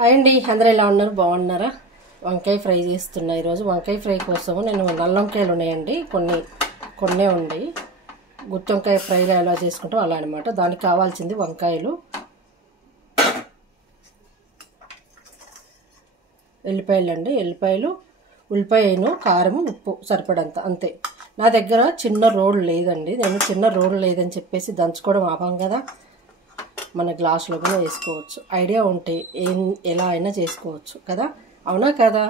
Hi అండి, అందరూ ఎలా ఉన్నారు? బాగున్నారా? వంకాయ ఫ్రై చేస్తున్నా. ఈరోజు వంకాయ ఫ్రై కోసము నేను నల్ల వంకాయలు ఉన్నాయండి, కొన్నే ఉన్నాయి. గుత్తి వంకాయ ఫ్రైలో ఎలా చేసుకుంటాం అలా అనమాట. దానికి కావాల్సింది వంకాయలు, ఎల్లిపాయలు అండి, ఉల్లిపాయను, కారం, ఉప్పు సరిపడంత, అంతే. నా దగ్గర చిన్న రోల్ లేదండి. నేను చిన్న రోల్ లేదని చెప్పేసి దంచుకోవడం ఆపాం కదా. మన గ్లాసులో కూడా వేసుకోవచ్చు. ఐడియా ఉంటే ఎలా అయినా చేసుకోవచ్చు కదా, అవునా కదా?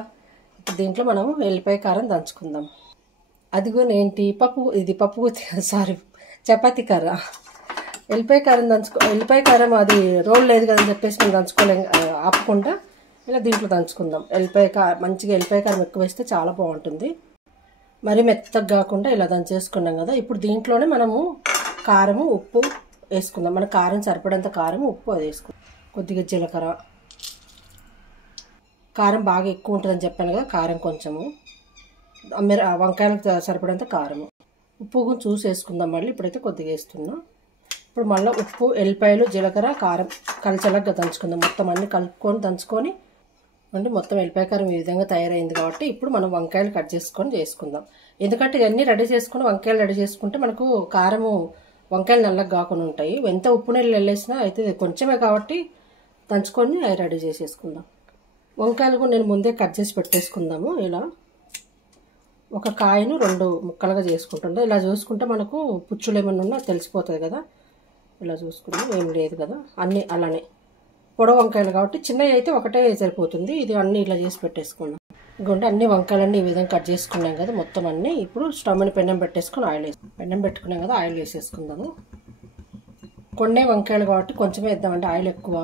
దీంట్లో మనం ఎల్లిపాయ కారం దంచుకుందాం. అదిగో ఏంటి పప్పు చపాతీ కర్ర. ఎల్లిపాయ కారం అది రోల్ లేదు కదని చెప్పేసి మేము దంచుకోలేం, ఆపకుండా ఇలా దీంట్లో దంచుకుందాం. మంచిగా ఎల్లిపాయ కారం ఎక్కువ వేస్తే చాలా బాగుంటుంది. మరి మెత్తగా కాకుండా ఇలా దంచేసుకున్నాం కదా. ఇప్పుడు దీంట్లోనే మనము కారము, ఉప్పు వేసుకుందాం. మన కారం సరిపడంత కారం, ఉప్పు అది వేసుకుందాం. కొద్దిగా జీలకర్ర, కారం బాగా ఎక్కువ ఉంటుందని చెప్పాను కదా, కారం కొంచెము, వంకాయలకు సరిపడంత కారము, ఉప్పు చూసి వేసుకుందాం. మళ్ళీ ఇప్పుడైతే కొద్దిగా వేస్తున్నా. ఇప్పుడు మళ్ళీ ఉప్పు, ఎల్లిపాయలు, జీలకర్ర, కారం కలిసేలాగా దంచుకుందాం. మొత్తం అన్ని కలుపుకొని దంచుకొని అంటే మొత్తం ఎల్లిపాయ కారం ఈ విధంగా తయారైంది కాబట్టి ఇప్పుడు మనం వంకాయలు కట్ చేసుకుందాం. ఎందుకంటే ఇవన్నీ రెడీ చేసుకుని వంకాయలు రెడీ చేసుకుంటే మనకు కారము వంకాయలు నల్లగా కాకుండా ఉంటాయి. ఎంత ఉప్పు నీళ్ళు వెళ్ళేసినా అయితే కొంచెమే కాబట్టి దంచుకొని అవి రెడీ చేసేసుకుందాం. వంకాయలు కూడా నేను ముందే కట్ చేసి పెట్టేసుకుందాము. ఇలా ఒక కాయను 2 ముక్కలుగా చేసుకుంటుందా. ఇలా చూసుకుంటే మనకు పుచ్చులు ఏమన్నా ఉన్నా తెలిసిపోతుంది కదా. ఇలా చూసుకుందాం, ఏం లేదు కదా. అన్నీ అలానే పొడవు వంకాయలు కాబట్టి చిన్నవి అయితే ఒకటే సరిపోతుంది. ఇది అన్నీ ఇలా చేసి పెట్టేసుకుందాం. ఇంకొంటే అన్ని వంకాయలన్నీ ఈ విధంగా కట్ చేసుకున్నాం కదా మొత్తం అన్నీ. ఇప్పుడు స్టవ్ మీద పెన్నం పెట్టేసుకొని పెన్నం పెట్టుకున్నాం కదా, ఆయిల్ వేసేసుకుందాము. కొన్నే వంకాయలు కాబట్టి కొంచెమే వేద్దామంటే ఆయిల్ ఎక్కువ.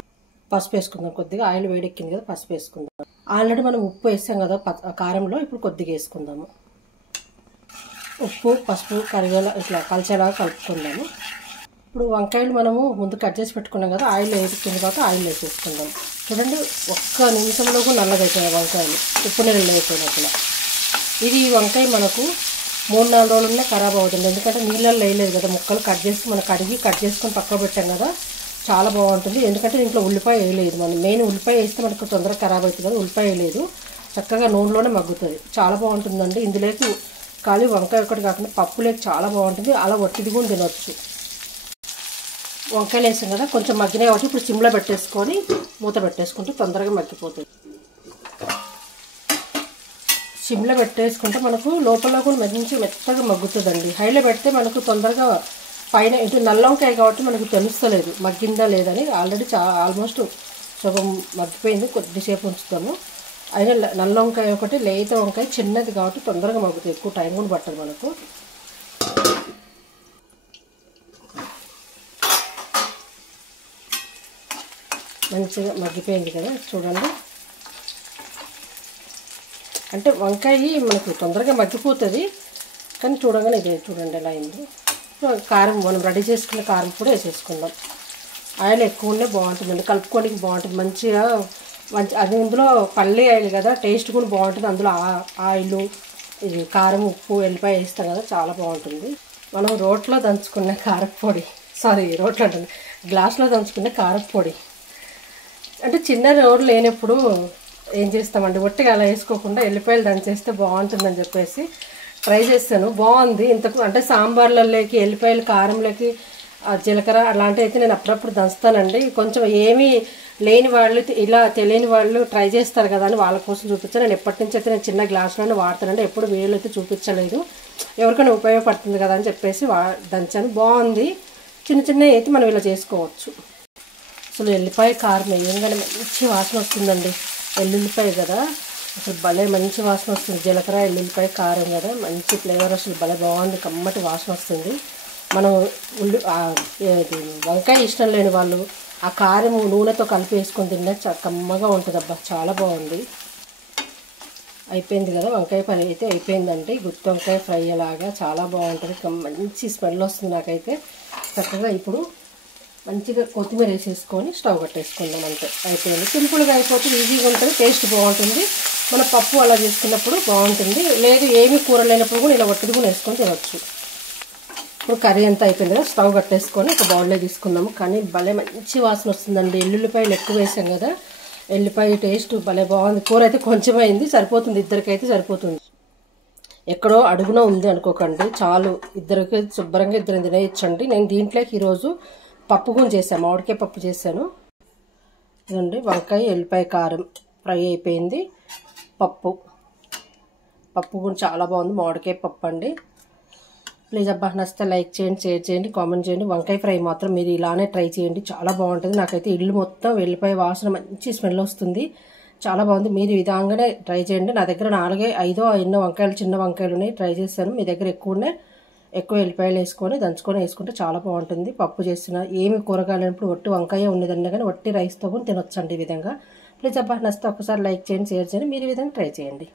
పసుపు వేసుకుందాం కొద్దిగా. ఆయిల్ వేడెక్కింది కదా, పసుపు వేసుకుందాం. ఆల్రెడీ మనం ఉప్పు వేసాం కదా కారంలో, ఇప్పుడు కొద్దిగా వేసుకుందాము. ఉప్పు, పసుపు కరిగేలా ఇట్లా కలిసేలాగా కలుపుకుందాము. ఇప్పుడు వంకాయలు మనము ముందు కట్ చేసి పెట్టుకున్నాం కదా, ఆయిల్ వేడెక్కింది కాబట్టి ఆయిల్ వేసేసుకుందాం. చూడండి, ఒక్క నిమిషంలో కూడా నల్లగా అయిపోయాయి వంకాయలు, ఉప్పు నీళ్ళు అయిపోయినప్పుడు. ఇది వంకాయ మనకు 3-4 రోజులున్నా ఖరాబ్ అవుతుంది. ఎందుకంటే నీళ్ళల్లో వేయలేదు కదా, ముక్కలు కట్ చేసి మనం కట్ చేసుకొని పక్క పెట్టాం కదా, చాలా బాగుంటుంది. ఎందుకంటే దీంట్లో ఉల్లిపాయ వేయలేదు మనం. మెయిన్ ఉల్లిపాయ వేస్తే మనకు తొందరగా ఖరాబ్ అవుతుంది కదా, ఉల్లిపాయ వేయలేదు. చక్కగా నూనెలోనే మగ్గుతుంది, చాలా బాగుంటుందండి. ఇందులోకి ఖాళీ వంకాయ ఒకటి కాకుండా పప్పులేకి చాలా బాగుంటుంది. అలా ఒట్టిది కూడా తినొచ్చు. వంకాయలు వేసాం కదా, కొంచెం మగ్గినాయి కాబట్టి ఇప్పుడు సిమ్లో పెట్టేసుకొని మూత పెట్టేసుకుంటే తొందరగా మగ్గిపోతుంది. సిమ్లో పెట్టేసుకుంటే మనకు లోపల కూడా మెత్తగా మగ్గుతుందండి. హైలో పెడితే మనకు తొందరగా పైన ఇటు నల్ల వంకాయ కాబట్టి మనకు తెలుస్తలేదు మగ్గిందా లేదని. ఆల్రెడీ ఆల్మోస్ట్ సగం మగ్గిపోయింది. కొద్దిసేపు ఉంచుతాము. అయినా నల్ల వంకాయ ఒకటి, లేత వంకాయ చిన్నది కాబట్టి తొందరగా మగ్గుతుంది, ఎక్కువ టైం కూడా పట్టదు మనకు. మంచిగా మగ్గిపోయింది కదా, చూడండి. అంటే వంకాయ మనకు తొందరగా మగ్గిపోతుంది కానీ చూడగానే ఇదే చూడండి ఎలా అయింది. కారం మనం రెడీ చేసుకున్న కారం కూడా వేసేసుకుందాం. ఆయిల్ ఎక్కువ ఉంటే బాగుంటుందండి, కలుపుకోనికి బాగుంటుంది మంచిగా. అది ఇందులో పల్లి ఆయిల్ కదా, టేస్ట్ కూడా బాగుంటుంది. అందులో ఆయిల్, ఇది కారం, ఉప్పు, ఎల్లిపాయ వేస్తాం కదా, చాలా బాగుంటుంది. మనం రోట్లో దంచుకున్న కారపొడి, రోట్లో అంటే గ్లాస్లో దంచుకున్న కారపొడి. అంటే చిన్న రోడ్ లేనప్పుడు ఏం చేస్తామండి, ఒట్టిగా అలా వేసుకోకుండా ఎల్లిపాయలు దంచేస్తే బాగుంటుందని చెప్పేసి ట్రై చేస్తాను. బాగుంది. ఇంతకు అంటే సాంబార్లలోకి ఎల్లిపాయలు, కారంలోకి జీలకర్ర అలాంటివి అయితే నేను అప్పుడప్పుడు దంచుతానండి. కొంచెం ఏమీ లేని వాళ్ళు, ఇలా తెలియని వాళ్ళు ట్రై చేస్తారు కదా అని వాళ్ళ కోసం చూపించాను. నేను ఎప్పటి నుంచి అయితే నేను చిన్న గ్లాసులోనే వాడతానండి, ఎప్పుడు వీళ్ళు అయితే చూపించలేదు. ఎవరికైనా ఉపయోగపడుతుంది కదా అని చెప్పేసి దంచాను. బాగుంది. చిన్న అయితే మనం ఇలా చేసుకోవచ్చు. అసలు ఎల్లిపాయ కారం వేయంగానే మంచి వాసన వస్తుందండి. ఎల్లుల్లిపాయ కదా, అసలు భలే మంచి వాసన వస్తుంది. జీలకర్ర, ఎల్లుల్లిపాయ, కారం కదా, మంచి ఫ్లేవర్ అసలు భలే బాగుంది. కమ్మటి వాసన వస్తుంది. మనం వంకాయ ఇష్టం లేని వాళ్ళు ఆ కారం నూనెతో కలిపి వేసుకొని తిన్నా కమ్మగా ఉంటుంది. అబ్బా, చాలా బాగుంది. అయిపోయింది కదా, వంకాయ పని అయితే అయిపోయిందండి. గుత్తి వంకాయ ఫ్రై అలాగా చాలా బాగుంటుంది. మంచి స్మెల్ వస్తుంది నాకైతే. చక్కగా ఇప్పుడు మంచిగా కొత్తిమీర వేసేసుకొని స్టవ్ కట్టేసుకుందాం, అంతే. అయిపోయింది. సింపుల్గా అయిపోతుంది, ఈజీగా ఉంటుంది, టేస్ట్ బాగుంటుంది. మన పప్పు అలా చేసుకున్నప్పుడు బాగుంటుంది. లేదు ఏమీ కూర లేనప్పుడు కూడా ఇలా ఒట్టిది కూడా వేసుకొని తినవచ్చు. ఇప్పుడు కర్రీ అంతా అయిపోయింది కదా, స్టవ్ కట్టేసుకొని ఒక బౌల్లో తీసుకుందాము. కానీ భలే మంచి వాసన వస్తుందండి. ఎల్లుల్లిపాయలు ఎక్కువ వేసాం కదా, ఎల్లిపాయ టేస్ట్ భలే బాగుంది. కూర అయితే కొంచెం అయింది, సరిపోతుంది, ఇద్దరికైతే సరిపోతుంది. ఎక్కడో అడుగున ఉంది అనుకోకండి, చాలు, ఇద్దరికి శుభ్రంగా ఇద్దరు తినేయచ్చండి. నేను దీంట్లోకి ఈరోజు పప్పు గుంజ చేశాను, మామిడికాయ పప్పు చేశాను. ఇదండి వంకాయ ఎల్లిపాయ కారం ఫ్రై అయిపోయింది. పప్పు కూడా చాలా బాగుంది, మామిడికాయ పప్పు అండి. ప్లీజ్ అబ్బా నచ్చితే లైక్ చేయండి, షేర్ చేయండి, కామెంట్ చేయండి. వంకాయ ఫ్రై మాత్రం మీరు ఇలానే ట్రై చేయండి, చాలా బాగుంటుంది. నాకైతే ఇల్లు మొత్తం వెల్లిపాయ వాసన మంచి స్మెల్ వస్తుంది, చాలా బాగుంది. మీరు విధంగానే ట్రై చేయండి. నా దగ్గర 4, 5 ఎన్నో వంకాయలు, చిన్న వంకాయలు ఉన్నాయి, ట్రై చేశాను. మీ దగ్గర ఎక్కువ ఎల్లిపాయలు వేసుకొని దంచుకొని వేసుకుంటే చాలా బాగుంటుంది. పప్పు చేసిన ఏమి కూరగాయలప్పుడు ఒట్టి వంకాయ ఉండేదన్నా కానీ ఒట్టి రైస్తో కూడా తినొచ్చండి ఈ విధంగా. ప్లీజ్ అబ్బా నచ్చితే ఒక్కసారి లైక్ చేయండి, షేర్ చేయండి, మీరు ఈ విధంగా ట్రై చేయండి.